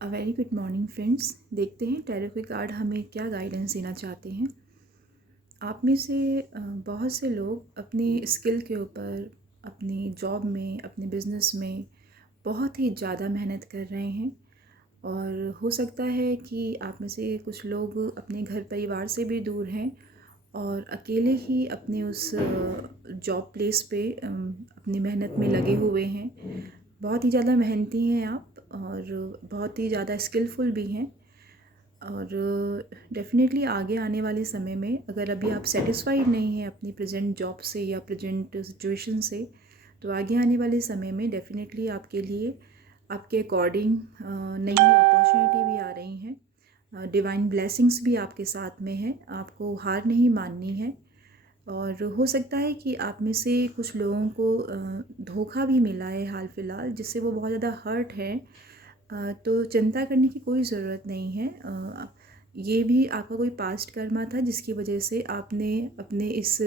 A very good morning friends. देखते हैं tarot के कार्ड हमें क्या गाइडेंस देना चाहते हैं। आप में से बहुत से लोग अपने स्किल के ऊपर, अपनी जॉब में, अपने बिजनेस में बहुत ही ज़्यादा मेहनत कर रहे हैं। और हो सकता है कि आप में से कुछ लोग अपने घर परिवार से भी दूर हैं और अकेले ही अपने उस जॉब प्लेस पे अपनी मेहनत में लगे हुए हैं। बहुत ही ज़्यादा मेहनती हैं आप और बहुत ही ज़्यादा स्किलफुल भी हैं। और डेफ़िनेटली आगे आने वाले समय में अगर अभी आप सेटिस्फाइड नहीं हैं अपनी प्रेजेंट जॉब से या प्रेजेंट सिचुएशन से, तो आगे आने वाले समय में डेफ़िनेटली आपके लिए आपके अकॉर्डिंग नई अपॉर्चुनिटी भी आ रही हैं। डिवाइन ब्लेसिंग्स भी आपके साथ में हैं। आपको हार नहीं माननी है। और हो सकता है कि आप में से कुछ लोगों को धोखा भी मिला है हाल फिलहाल, जिससे वो बहुत ज़्यादा हर्ट हैं। तो चिंता करने की कोई ज़रूरत नहीं है। ये भी आपका कोई पास्ट कर्मा था जिसकी वजह से आपने अपने इस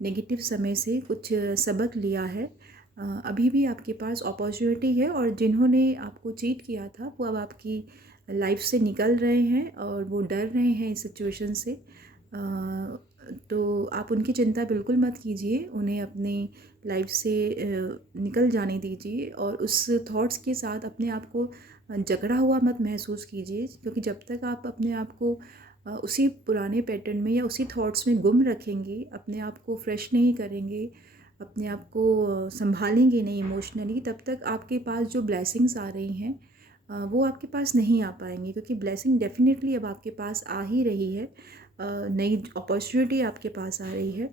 नेगेटिव समय से कुछ सबक लिया है। अभी भी आपके पास अपॉर्चुनिटी है और जिन्होंने आपको चीट किया था वो अब आपकी लाइफ से निकल रहे हैं और वो डर रहे हैं इस सिचुएशन से। तो आप उनकी चिंता बिल्कुल मत कीजिए, उन्हें अपनी लाइफ से निकल जाने दीजिए और उस थॉट्स के साथ अपने आप को जकड़ा हुआ मत महसूस कीजिए, क्योंकि जब तक आप अपने आप को उसी पुराने पैटर्न में या उसी थॉट्स में गुम रखेंगे, अपने आप को फ्रेश नहीं करेंगे, अपने आप को संभालेंगे नहीं इमोशनली, तब तक आपके पास जो ब्लेसिंग्स आ रही हैं वो आपके पास नहीं आ पाएंगी। क्योंकि ब्लेसिंग डेफिनेटली अब आपके पास आ ही रही है। नई अपॉर्चुनिटी आपके पास आ रही है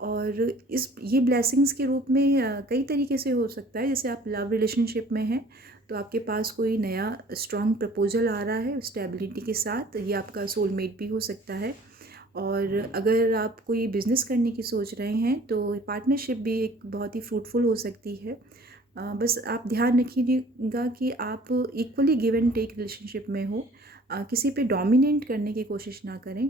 और इस ये ब्लेसिंग्स के रूप में कई तरीके से हो सकता है। जैसे आप लव रिलेशनशिप में हैं तो आपके पास कोई नया स्ट्रॉन्ग प्रपोजल आ रहा है स्टेबिलिटी के साथ, ये आपका सोलमेट भी हो सकता है। और अगर आप कोई बिज़नेस करने की सोच रहे हैं तो पार्टनरशिप भी एक बहुत ही फ्रूटफुल हो सकती है। बस आप ध्यान रखिएगा कि आप equally give and take relationship में हो। किसी पे डोमिनेट करने की कोशिश ना करें।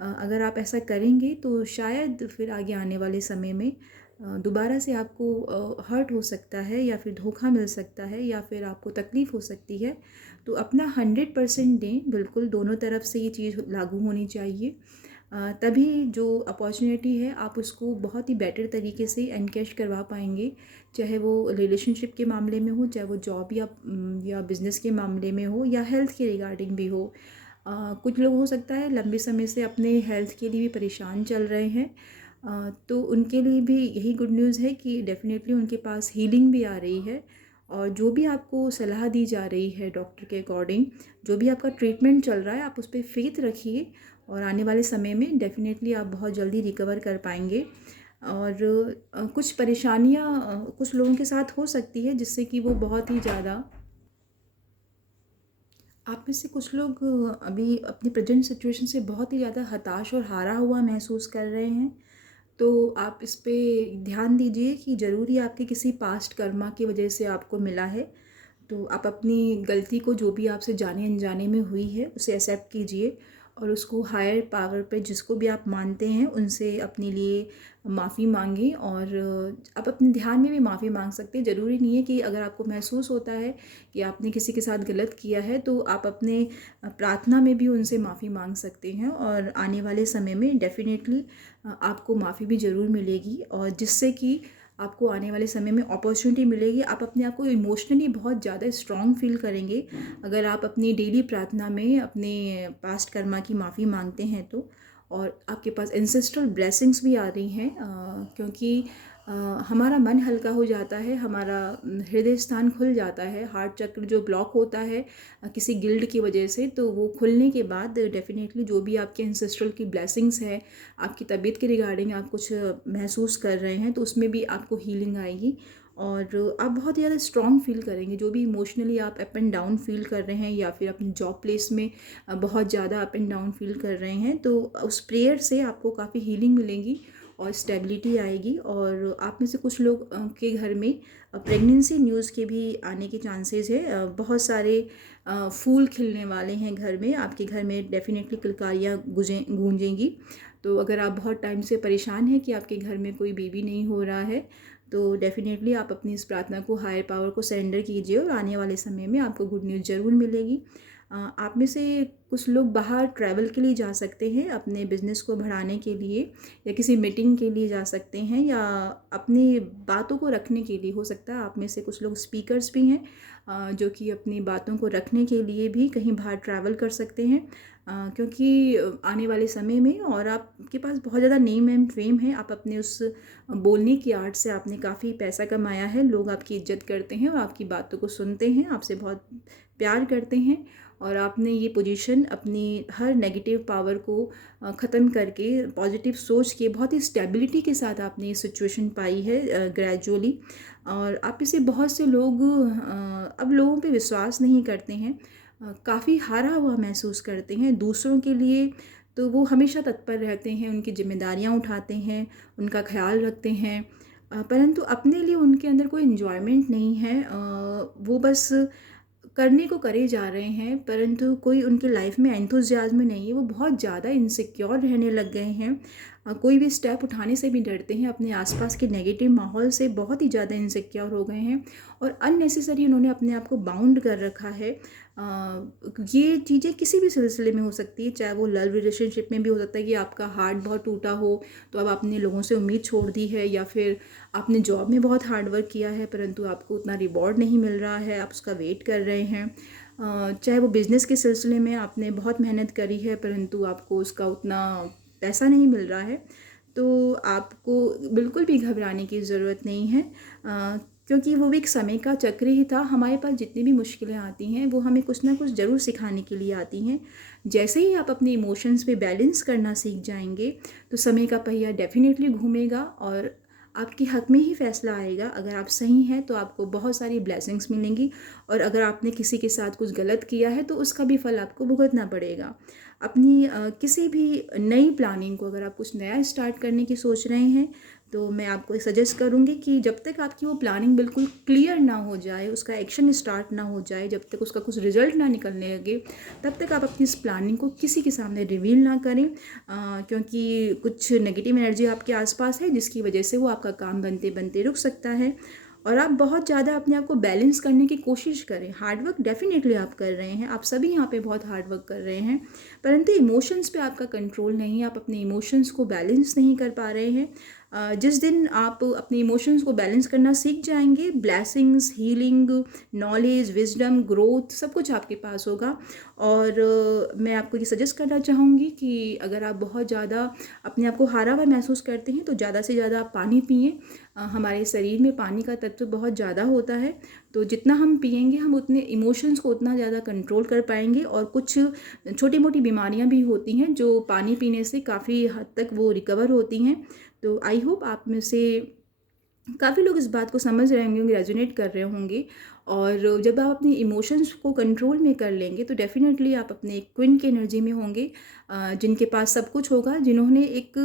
अगर आप ऐसा करेंगे तो शायद फिर आगे आने वाले समय में दोबारा से आपको हर्ट हो सकता है या फिर धोखा मिल सकता है या फिर आपको तकलीफ़ हो सकती है। तो अपना 100% दें, बिल्कुल दोनों तरफ से ये चीज़ लागू होनी चाहिए। तभी जो अपॉर्चुनिटी है आप उसको बहुत ही बेटर तरीके से एनकैश करवा पाएंगे, चाहे वो रिलेशनशिप के मामले में हो, चाहे वो जॉब या बिज़नेस के मामले में हो या हेल्थ के रिगार्डिंग भी हो। कुछ लोग हो सकता है लंबे समय से अपने हेल्थ के लिए भी परेशान चल रहे हैं। तो उनके लिए भी यही गुड न्यूज़ है कि डेफ़िनेटली उनके पास हीलिंग भी आ रही है। और जो भी आपको सलाह दी जा रही है डॉक्टर के अकॉर्डिंग, जो भी आपका ट्रीटमेंट चल रहा है, आप उस पर फेथ रखिए और आने वाले समय में डेफ़िनेटली आप बहुत जल्दी रिकवर कर पाएंगे। और कुछ परेशानियां कुछ लोगों के साथ हो सकती है जिससे कि वो बहुत ही ज़्यादा, आप में से कुछ लोग अभी अपनी प्रेजेंट सिचुएशन से बहुत ही ज़्यादा हताश और हारा हुआ महसूस कर रहे हैं। तो आप इस पे ध्यान दीजिए कि ज़रूरी आपके किसी पास्ट कर्मा की वजह से आपको मिला है। तो आप अपनी गलती को, जो भी आपसे जाने अनजाने में हुई है, उसे एक्सेप्ट कीजिए और उसको हायर पावर पे जिसको भी आप मानते हैं उनसे अपने लिए माफ़ी मांगिए। और आप अपने ध्यान में भी माफ़ी मांग सकते हैं। ज़रूरी नहीं है कि अगर आपको महसूस होता है कि आपने किसी के साथ गलत किया है तो आप अपने प्रार्थना में भी उनसे माफ़ी मांग सकते हैं और आने वाले समय में डेफिनेटली आपको माफ़ी भी ज़रूर मिलेगी और जिससे कि आपको आने वाले समय में अपॉर्चुनिटी मिलेगी। आप अपने आप को इमोशनली बहुत ज़्यादा स्ट्रॉन्ग फील करेंगे अगर आप अपनी डेली प्रार्थना में अपने पास्ट कर्मा की माफ़ी मांगते हैं तो। और आपके पास एंसेस्ट्रल ब्लेसिंग्स भी आ रही हैं, क्योंकि हमारा मन हल्का हो जाता है, हमारा हृदय स्थान खुल जाता है। हार्ट चक्र जो ब्लॉक होता है किसी गिल्ड की वजह से, तो वो खुलने के बाद डेफिनेटली जो भी आपके एंसेस्ट्रल की ब्लेसिंग्स है, आपकी तबीयत के रिगार्डिंग आप कुछ महसूस कर रहे हैं तो उसमें भी आपको हीलिंग आएगी और आप बहुत ज़्यादा स्ट्रॉन्ग फील करेंगे। जो भी इमोशनली आप अप एंड डाउन फील कर रहे हैं या फिर अपनी जॉब प्लेस में बहुत ज़्यादा अप एंड डाउन फील कर रहे हैं, तो उस प्रेयर से आपको काफ़ी हीलिंग मिलेगी और स्टेबिलिटी आएगी। और आप में से कुछ लोग के घर में प्रेगनेंसी न्यूज़ के भी आने के चांसेस है। बहुत सारे फूल खिलने वाले हैं घर में, आपके घर में डेफिनेटली किलकारियाँ गूंजेंगी। तो अगर आप बहुत टाइम से परेशान हैं कि आपके घर में कोई बेबी नहीं हो रहा है, तो डेफ़िनेटली आप अपनी इस प्रार्थना को हायर पावर को सरेंडर कीजिए और आने वाले समय में आपको गुड न्यूज़ ज़रूर मिलेगी। आप में से कुछ लोग बाहर ट्रैवल के लिए जा सकते हैं, अपने बिज़नेस को बढ़ाने के लिए, या किसी मीटिंग के लिए जा सकते हैं, या अपनी बातों को रखने के लिए। हो सकता है आप में से कुछ लोग स्पीकर्स भी हैं, जो कि अपनी बातों को रखने के लिए भी कहीं बाहर ट्रैवल कर सकते हैं, क्योंकि आने वाले समय में और आपके पास बहुत ज़्यादा नेम एंड फेम है। आप अपने उस बोलने की आर्ट से आपने काफ़ी पैसा कमाया है, लोग आपकी इज्जत करते हैं और आपकी बातों को सुनते हैं, आपसे बहुत प्यार करते हैं, और आपने ये पोजीशन अपनी हर नेगेटिव पावर को ख़त्म करके पॉजिटिव सोच के बहुत ही स्टेबिलिटी के साथ आपने ये सिचुएशन पाई है ग्रेजुअली। और आप इसे बहुत से लोग अब लोगों पे विश्वास नहीं करते हैं, काफ़ी हारा हुआ महसूस करते हैं। दूसरों के लिए तो वो हमेशा तत्पर रहते हैं, उनकी जिम्मेदारियां उठाते हैं, उनका ख्याल रखते हैं, परंतु अपने लिए उनके अंदर कोई इन्जॉयमेंट नहीं है। वो बस करने को करे जा रहे हैं, परंतु कोई उनके लाइफ में एंथुसियाज्म नहीं है। वो बहुत ज़्यादा इनसिक्योर रहने लग गए हैं, कोई भी स्टेप उठाने से भी डरते हैं, अपने आसपास के नेगेटिव माहौल से बहुत ही ज़्यादा इनसिक्योर हो गए हैं, और अननेसेसरी उन्होंने अपने आप को बाउंड कर रखा है। ये चीज़ें किसी भी सिलसिले में हो सकती है, चाहे वो लव रिलेशनशिप में भी हो सकता है कि आपका हार्ट बहुत टूटा हो, तो अब आपने लोगों से उम्मीद छोड़ दी है, या फिर आपने जॉब में बहुत हार्ड वर्क किया है परंतु आपको उतना रिवॉर्ड नहीं मिल रहा है, आप उसका वेट कर रहे हैं। चाहे वो बिज़नेस के सिलसिले में आपने बहुत मेहनत करी है परंतु आपको उसका उतना पैसा नहीं मिल रहा है, तो आपको बिल्कुल भी घबराने की ज़रूरत नहीं है, क्योंकि वो भी एक समय का चक्र ही था। हमारे पास जितनी भी मुश्किलें आती हैं वो हमें कुछ ना कुछ ज़रूर सिखाने के लिए आती हैं। जैसे ही आप अपने इमोशंस पे बैलेंस करना सीख जाएंगे तो समय का पहिया डेफिनेटली घूमेगा और आपके हक में ही फैसला आएगा। अगर आप सही हैं तो आपको बहुत सारी ब्लेसिंग्स मिलेंगी, और अगर आपने किसी के साथ कुछ गलत किया है तो उसका भी फल आपको भुगतना पड़ेगा। अपनी किसी भी नई प्लानिंग को, अगर आप कुछ नया स्टार्ट करने की सोच रहे हैं, तो मैं आपको सजेस्ट करूँगी कि जब तक आपकी वो प्लानिंग बिल्कुल क्लियर ना हो जाए, उसका एक्शन स्टार्ट ना हो जाए, जब तक उसका कुछ रिजल्ट ना निकलने लगे, तब तक आप अपनी इस प्लानिंग को किसी के सामने रिवील ना करें, क्योंकि कुछ नेगेटिव एनर्जी आपके आसपास है जिसकी वजह से वो आपका काम बनते बनते रुक सकता है। और आप बहुत ज़्यादा अपने आप को बैलेंस करने की कोशिश करें। हार्डवर्क डेफिनेटली आप कर रहे हैं, आप सभी यहाँ पे बहुत हार्डवर्क कर रहे हैं, परंतु इमोशंस पे आपका कंट्रोल नहीं है, आप अपने इमोशंस को बैलेंस नहीं कर पा रहे हैं। जिस दिन आप अपने इमोशंस को बैलेंस करना सीख जाएंगे, blessings, healing, knowledge, wisdom, growth सब कुछ आपके पास होगा। और मैं आपको ये सजेस्ट करना चाहूँगी कि अगर आप बहुत ज़्यादा अपने आप को हारा हुआ महसूस करते हैं तो ज़्यादा से ज़्यादा आप पानी पिएँ। हमारे शरीर में पानी का तत्व बहुत ज़्यादा होता है, तो जितना हम पिएंगे हम उतने इमोशंस को उतना ज़्यादा कंट्रोल कर पाएंगे। और कुछ छोटी मोटी बीमारियां भी होती हैं जो पानी पीने से काफ़ी हद तक वो रिकवर होती हैं। तो आई होप आप में से काफ़ी लोग इस बात को समझ रहे होंगे, रेजोनेट कर रहे होंगे। और जब आप अपने इमोशंस को कंट्रोल में कर लेंगे तो डेफिनेटली आप अपने क्वीन की एनर्जी में होंगे, जिनके पास सब कुछ होगा, जिन्होंने एक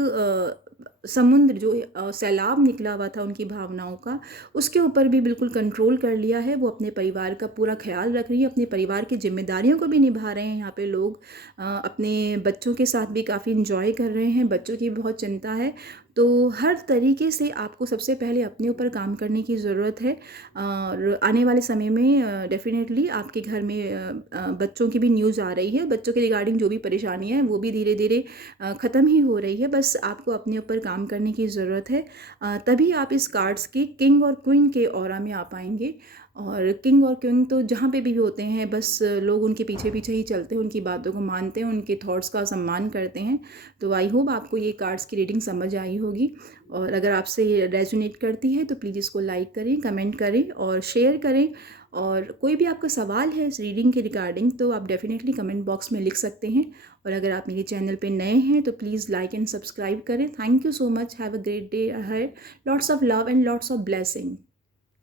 समुद्र जो सैलाब निकला हुआ था उनकी भावनाओं का, उसके ऊपर भी बिल्कुल कंट्रोल कर लिया है। वो अपने परिवार का पूरा ख्याल रख रही है, अपने परिवार की जिम्मेदारियों को भी निभा रहे हैं। यहाँ पे लोग अपने बच्चों के साथ भी काफ़ी इंजॉय कर रहे हैं, बच्चों की बहुत चिंता है। तो हर तरीके से आपको सबसे पहले अपने ऊपर काम करने की ज़रूरत है। और आने वाले समय में डेफिनेटली आपके घर में बच्चों की भी न्यूज़ आ रही है, बच्चों के रिगार्डिंग जो भी परेशानी है वो भी धीरे धीरे ख़त्म ही हो रही है। बस आपको अपने ऊपर काम करने की ज़रूरत है, तभी आप इस कार्ड्स के किंग और क्वीन के ऑरा में आ पाएंगे। और किंग और क्वीन तो जहाँ पे भी होते हैं बस लोग उनके पीछे पीछे ही चलते हैं, उनकी बातों को मानते हैं, उनके थॉट्स का सम्मान करते हैं। तो आई होप आपको ये कार्ड्स की रीडिंग समझ आई होगी, और अगर आपसे ये रेजोनेट करती है तो प्लीज़ इसको लाइक करें, कमेंट करें और शेयर करें। और कोई भी आपका सवाल है इस रीडिंग के रिगार्डिंग तो आप डेफिनेटली कमेंट बॉक्स में लिख सकते हैं। और अगर आप मेरे चैनल पे नए हैं तो प्लीज़ लाइक एंड सब्सक्राइब करें। Thank you so much, have a great day ahead, lots of love and lots of blessing.